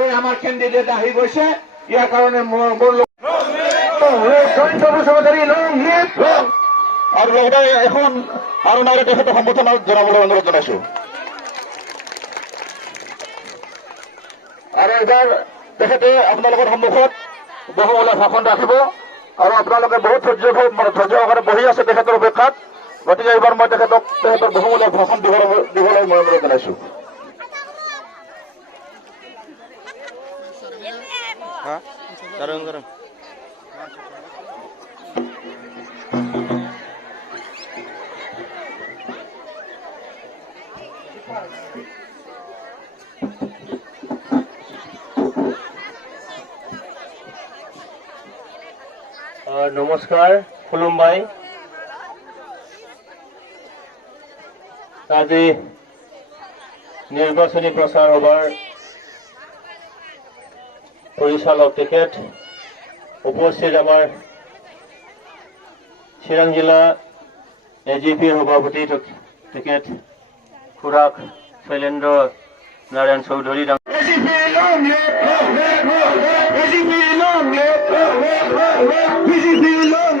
এই আমাৰ কেণ্ডিডেট আহি গৈছে ইয়াৰ কাৰণে মোৰ আৰু লগতে এখন আৰু নাগৰিক তেখেতক সম্বোধন জনাবলৈ অনুৰোধ জনাইছো। আৰু এইবাৰ তেখেতে আপোনালোকৰ সন্মুখত বহুমূলীয়া ভাষণ ৰাখিব আৰু আপোনালোকে বহুত ধৈৰ্য সহকাৰে বহি আছে তেখেতৰ অপেক্ষাত। গতিকে এইবাৰ মই তেখেতৰ বহুমূলীয়া ভাষণ দিবলৈ মই অনুৰোধ জনাইছো। নমস্কাৰ খুলুমবাই। আজি নিৰ্বাচনী প্ৰচাৰ সভাৰ পৰিচালক তেখেত উপস্থিত আমাৰ চিৰাং জিলা এজিপিৰ সভাপতি তেখেত খুৰাক শৈলেন্দ্ৰ নাৰায়ণ চৌধুৰী BJP